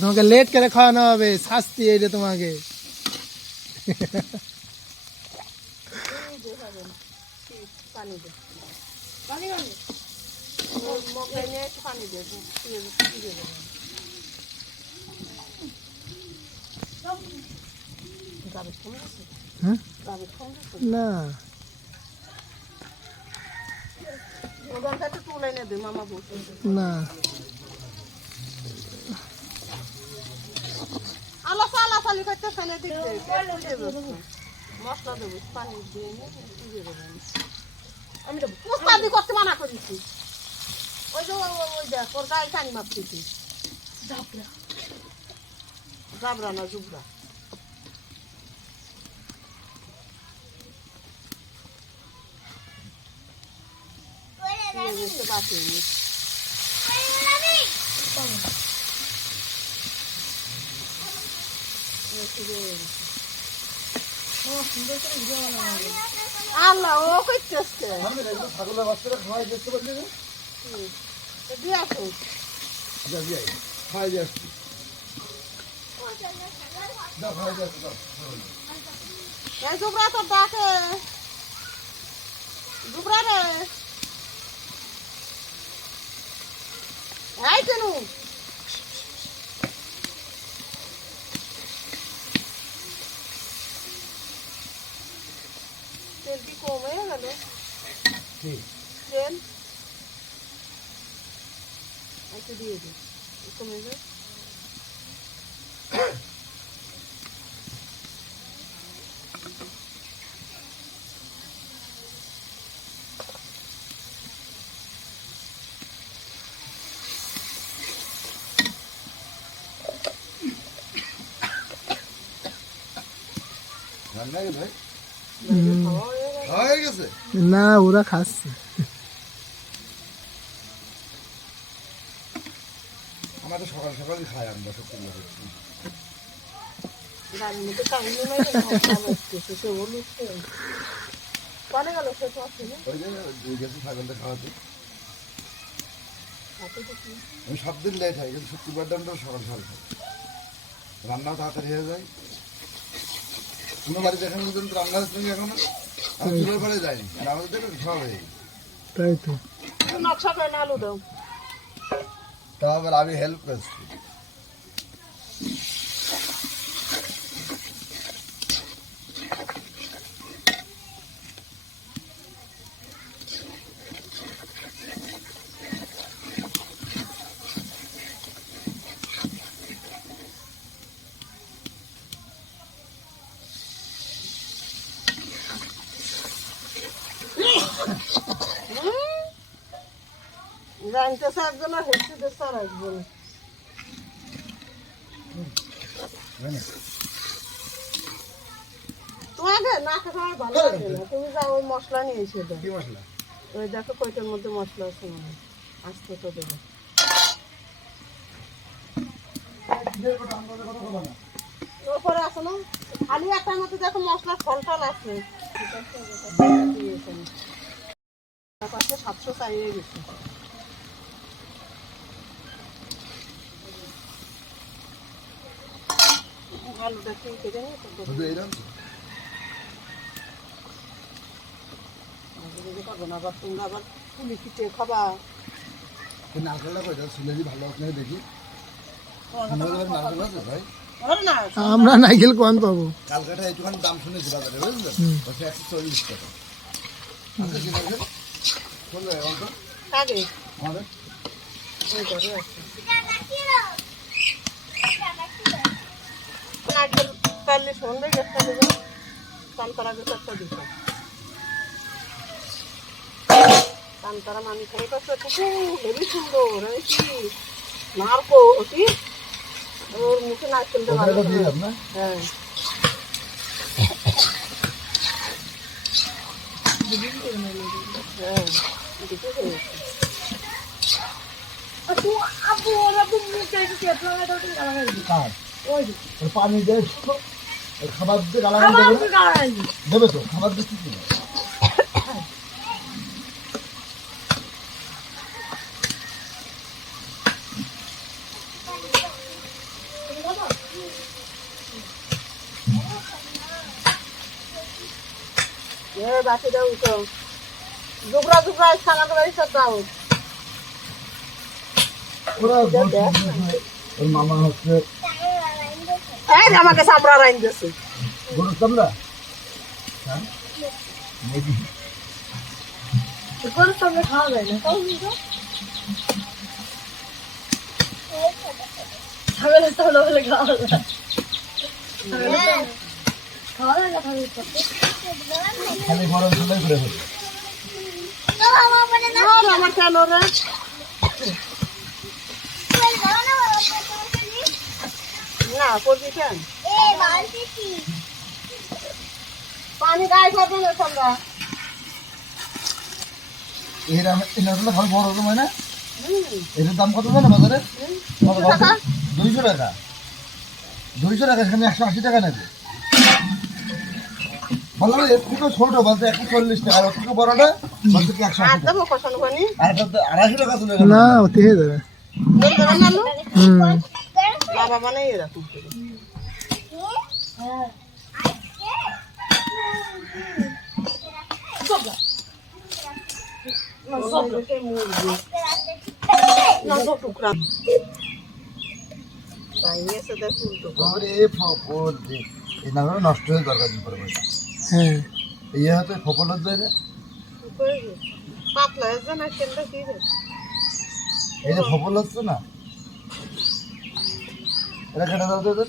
তোমাকে লেট করে খাওয়ানো হবে, শাস্তি এই যে তোমাকে। না না মশলা দেবো, পানি দিয়ে আমি দেবো, প্রস্তাদি করতে মানা করেছি। ওই যে ওই দেখ ওর গায়ে পানি মাপতেছি, জাবরা না জুবরা। বাঁচিয়ে আল্লাহ ও করতেছে ছাগলের বাচ্চারা খাওয়াই দেখতে পারলি না? দিয়ে আসো, খাওয়াই দিয়ে আসছি, খাওয়াই দিয়ে আসছি। এই জুবরা তো ডাকে, জুবরা রে এই কেন তেলটি কমে গেল, তেল একটু দিয়ে দিই, কমে যাবে। না ওরা খাচ্ছে, আমরা তো সকাল সকালই খাই, আমরা সত্যি ছাগলটা খাওয়াতে আমি সব দিন লেট হয়, কিন্তু শুক্রবার দিনটা সকাল সকাল খাই, রান্নাও তাড়াতাড়ি হয়ে যায়। কোনো বাড়িতে এখন পর্যন্ত রান্না হচ্ছে এখনো, আমি চুলোর পরে যাইনি, আর আমাদের দেখবেন সব হয়ে গেছে। তাই তো নকশা করে না আলু দাও, তা আবার আমি হেল্প করছি। জানতেছে একজন আর হেসে দেশে আর একজন। তোমাকে না খেতে আমার ভালো লাগে না, তুমি যাও ওই মশলা নিয়ে এসে দাও। কি মশলা? ওই দেখো কয়টার মধ্যে মশলা আছে, মনে হয় আস্তে তো দেবো। ওপরে আছে না, খালি একটার মধ্যে দেখো মশলার ফল টল আছে, 700 চাইয়ে গেছে। আলুটা ঠিক কেটে নিয়ে পাবো না, আবার তোমরা আবার পুলি পিঠে খাবা। নারকেলটা কয়টা শুনেছি ভালো আপনাকে দেখি, নারকেল আছে ভাই? আমরা নাইকেল কোন পাবো? কালকাটা একটুখানি দাম শুনেছি বাজারে, বুঝলেন? 140 টাকা। আচ্ছা কি নারকেল? কোন জায়গায় বলতো? আগে আমাদের ওই করে আছে নারকেল পারলে সন্ধ্যে একটা দেবে, কান্তরা গেছে একটা দিতে। কান্তরা মামি খাই করছে হেবি সুন্দর, নারকো কি ওর মুখে নারকেল দেওয়া। হ্যাঁ পানি দেয়, খাবার দিয়ে গালাগালি দেবে তো, খাবার দিচ্ছি কি বাকি দাও তো জুবরা জুবরা খানা করে সব দাও ওরা বলছে, ওর মামা হচ্ছে এই যে আমাকে চামড়া রাইন দিয়েছে গরুর চামড়া। হ্যাঁ গরুর চামড়া খাওয়া যায় না ছাগলের চামড়া বলে খাওয়া যায় খাওয়া যায় না খালি গরম চুলাই করে ফেলে। আমার কেন রে না করবি কেন পানি গায়ে করবে না ঠান্ডা এরা এগুলো ভালো বড় রকম হয় না? এটার দাম কত জানো বাজারে? 200 টাকা। 200 টাকা, সেখানে 180 টাকা নেবে। বললাম এর থেকে ছোট বলতে 140 টাকা, আর ওর থেকে বড়টা বলতে কি 180 আর টাকা। দেবো কষানো পানি আর এটা তো 250 টাকা চলে গেল। না ওতে হয়ে যাবে বের করে না আলু বাবা মানে এরকম করে টুকরা ওরে ফপর দে। এই না হলে নষ্ট হয়ে দরকার দিন পরে পয়সা। হ্যাঁ এই হয়তো ফপর হচ্ছে না। পাতলা হয়েছে না সেটা কি রে এই যে ফপর হচ্ছে না, এটা কেটে দাও তো এদের।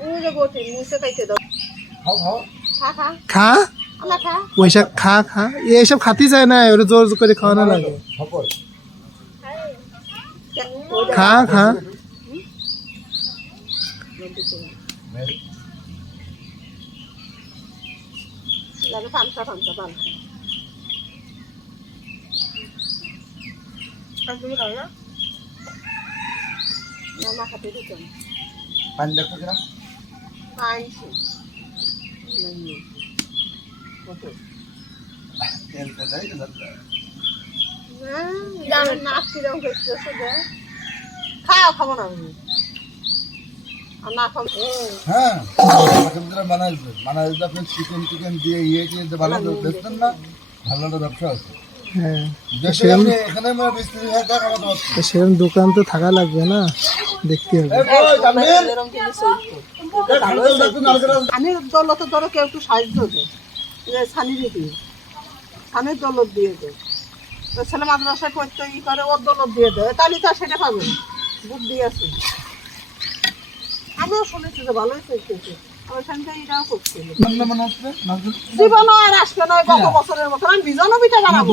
ওই যে বটি মুছে খাইতে দাও খাও খাও। খা খা খা আলা খা পয়সা খা খা এইসব খাতে চায় না ওরা জোর জোর করে খাওয়ানো লাগে ফপর খা খা লাগে ফামসা ফামসা ভালো তুমি খাও না না না খাতে দিত না পানি দেখো কিনা আইছি কত তেল তেল এই তো খাও খাবো না আমি আর না খাবো হ্যাঁ বানাইছে আপনি চিকেন টিকেন দিয়ে ইয়ে দিয়ে যে ভালো বেচতেন না, ভালো একটা ব্যবসা আছে। হ্যাঁ দেশে আপনি এখানে আমরা 20-30 হাজার টাকা কামাতে পারছি। তো সেরকম দোকান তো থাকা লাগবে না, দেখতে হবে আমি দৌলত ধরো কেউ একটু সাহায্য দেয় ছানি দিয়ে ছানির দৌলত দিয়ে দেয় তো ছেলে মাদ্রাসায় পড়তে ই করে ওর দৌলত দিয়ে দেয় তাহলে তো আর সেটা পাবে বুদ্ধি আছে আমিও শুনেছি যে ভালোই চলতেছে ওইখানটা এটাও করছিল জীবনও আর আসবে না গত বছরের মতো আমি বিজনও পিঠা বানাবো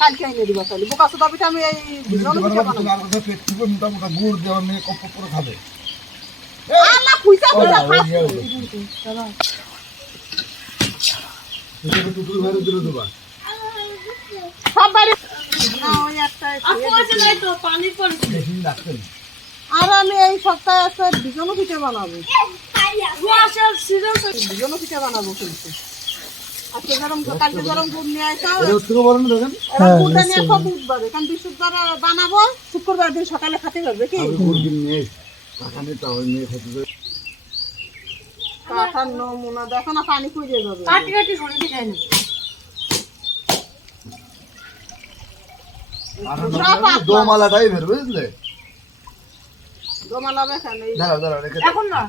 কালকে এনে দিবা তাহলে বোকাসো দাবিটা আমি এই বিজনও পিঠা বানাবো মোটামোটা গুড় দেওয়া নিয়ে কপ করে খাবে। আল্লাহ খুইসা খুইসা সব বাড়ি ওই একটা আর আমি এই সপ্তাহে একটা বিজনও পিঠা বানাবো বিজনও পিঠা বানাবো কিন্তু আজকে গরম কালকে গরম গুড় নিয়ে আসা গুড়টা নিয়ে সব বুধবারে কারণ বৃহস্পতিবার বানাবো শুক্রবার দিন সকালে খেতে পারবে কি কাঠার নমুনা দেখো না পানি খুঁজে যাবে দোমালাটাই বের বুঝলে। দোমালাবে এখানে দাঁড়াও দাঁড়াও রেখে এখন না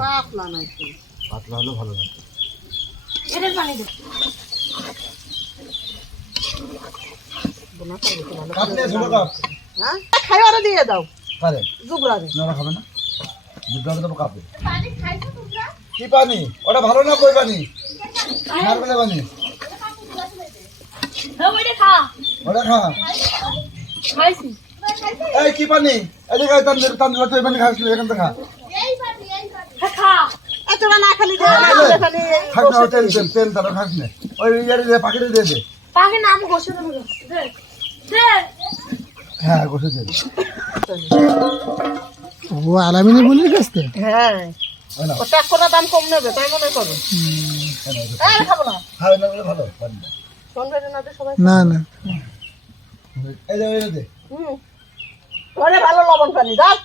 পাতলা নাই পাতলা হলে ভালো না। এটার পানি দে কাপ নিয়ে ছোট কাপ। হ্যাঁ খাইওয়ারে দিয়ে দাও কারে জুবরারে না খাবে না, দুধটা দেবো কাপে। কি পানি ওটা ভালো না, কই পানি নারকেলের পানি ওটা খা। এই কি পানি এদিকে তান্দুর তান্দুর তুই পানি খাস এখান থেকে খা। তোরা না খালি দে খালি খাস না তেল তেল তেল তারা খাস না, ওই ইয়ারে দিয়ে পাখিতে দিয়ে দে। পাখি নাম ঘষে দেবো দে দে হ্যাঁ ঘষে দে। ও আলামিনী বলির কাছ থেকে হ্যাঁ ওটা কোনো দাম কম নেবে তাই মনে করো এই খাবো না খাবে না বলে ভালো পানি সন্ধ্যা না দে সবাই না না এই দে এই দে। ওরে ভালো লবণ পানি দাও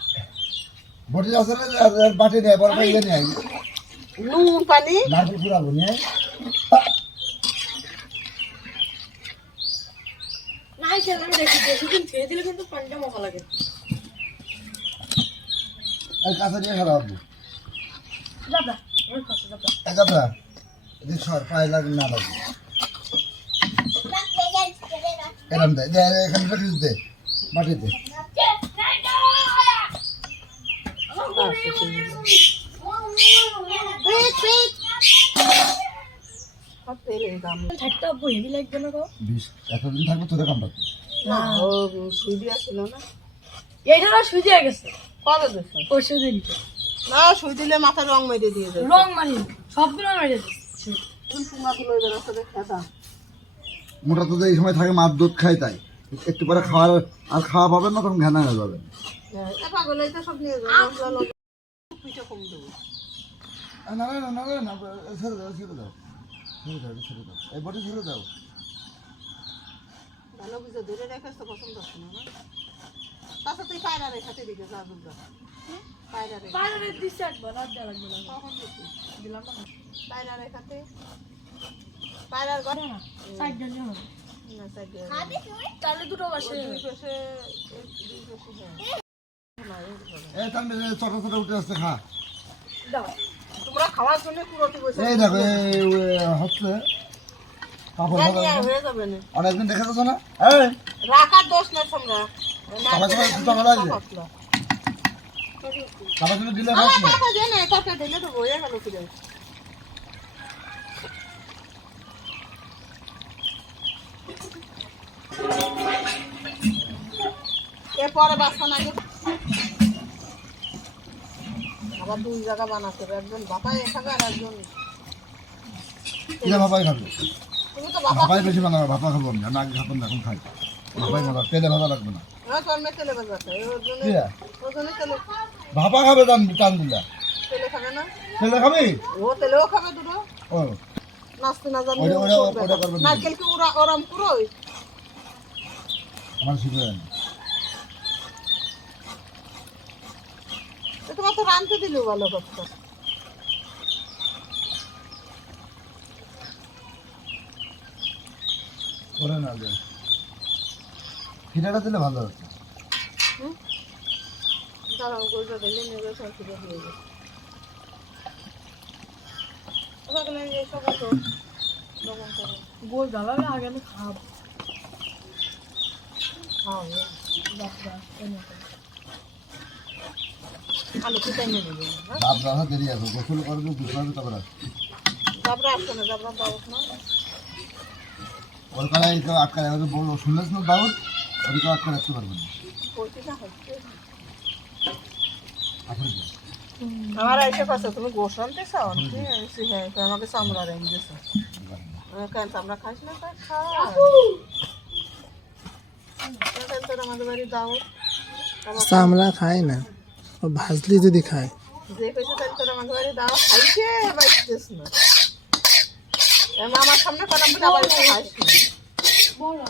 বটি আছে বাটি নেয় বড় ইয়ে নেয় নুন পানি নারকেল কুড়াবো নিয়ে এই কাঁচা নিয়ে খেলা হবো দাদা এদিক সর পায়ে লাগে না লাগে এরম দে এখানে দে বাটিতে বিষ এতদিন থাকবে তোদের কামড়াতে সুই দিয়া ছিল না এইটা সুই দিয়ে গেছে কবে দিচ্ছে পরশু দিনকে না সুই দিলে মাথা রং মেরে দিয়ে দেবে রং মারি সবগুলো মেরে দিচ্ছে পুঙ্গাগুলো এবার আসলে খেতা মোটা তো এই সময় থাকে মাছ দুধ খায় তাই একটু পরে খাওয়ার আর খাওয়া পাবেন না তখন ঘেনা হয়ে যাবেন পাগল এই তো সব নিয়ে যাবে পিঠে কম দেবো না না না না না ছেড়ে দাও ছেড়ে দাও ছেড়ে দাও ছেড়ে দাও এই বটি ছেড়ে দাও ভালো বুঝে ধরে রেখেছ তো পছন্দ হচ্ছে না না তাছাড়া তুই পায়রা রেখাতে দিকে যা দুর্গা পায়রা রেখা পারে দিছে একবার আর দেওয়া লাগবে না কখন দিচ্ছি দিলাম না পায়রা রেখাতে পায়রার ঘরে না সাইড দিয়ে হবে না সাইড দিয়ে তাহলে দুটো বসে দুই পাশে হ্যাঁ এই তাহলে ছোট ছোট উঠে আসছে খা দাও তোমরা খাওয়ার জন্য পুরোটি বসে এই দেখো এই হচ্ছে কাপড় হয়ে যাবে না অনেকদিন দেখে যাচ্ছ না এই রাখার দোষ না তোমরা আমার কাছে দুটো ভালো আছে কাপড় গুলো দিলে খাস না টাকা দে না টাকা দিলে তো বইয়া গেল ফিরে এরপরে বাসন আগে আবার দুই জায়গা বানাতে হবে একজন বাপাই খাবে আর একজন এটা বাবাই খাবে তুমি তো বাবা বাবাই বেশি বানাবে ভাপা খাবো আমি আমি আগে খাবো না এখন খাই বাবাই মজা তেলে ভালো লাগবে না তোর মেয়ে তেলে বাজাতে ওর জন্য কি ওর জন্য তেলে ভাপা খাবে টান দিলা তেলে খাবে না তেলে খাবি ও তেলেও খাবে দুটো ও নাচতে না জানি ওটা করবে না। নারকেল কি ওরা ওরম পুরোই আমার শিখবে না তোমার তো রাঁধতে দিলেও ভালো কথা করে না যে খিটাটা দিলে ভালো হতো দাঁড়াও গোলটা দিলে নেবে সব কিছু দিয়ে দেবে ওখানে এসব তো লবণ করো গোল জ্বালালে আগে আমি খাবো খাও বাপরা আলু কুটাই নিয়ে নেবে হ্যাঁ বাপ রাখা দেরি আছে গোসল করবে দুপুরে তারপরে জাবরা আসছে না জাবরা দাও না ওর কালাই কেউ আটকা যাবে বলো শুনলেছ না দাউদ ওর কেউ আটকা রাখতে পারবে না বলতে না হচ্ছে আসলে কি? আমার এসে কাছে তুমি গোশ আনতে চাও হ্যাঁ আমাকে চামড়া রেঞ্জ দিয়েছো কেন চামড়া খাইস না তাই খা তোর আমাদের বাড়ি দাও চামড়া খায় না ও ভাজলি যদি খায় যে কইছে তাই তোর আমাদের বাড়ি দাও খাইছে বাইছিস না আমার সামনে কলাম পিঠা বাড়িতে খাইস না বলো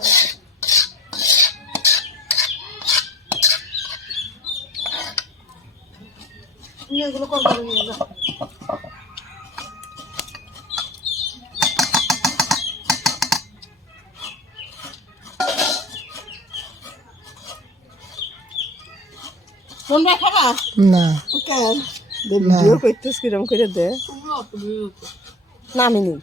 নিয়ে এগুলো কোন করে নিয়ে যা তোমরা খাবা না কেন ভিডিও করতেছ কিরম করে দে তোমরা নামিনি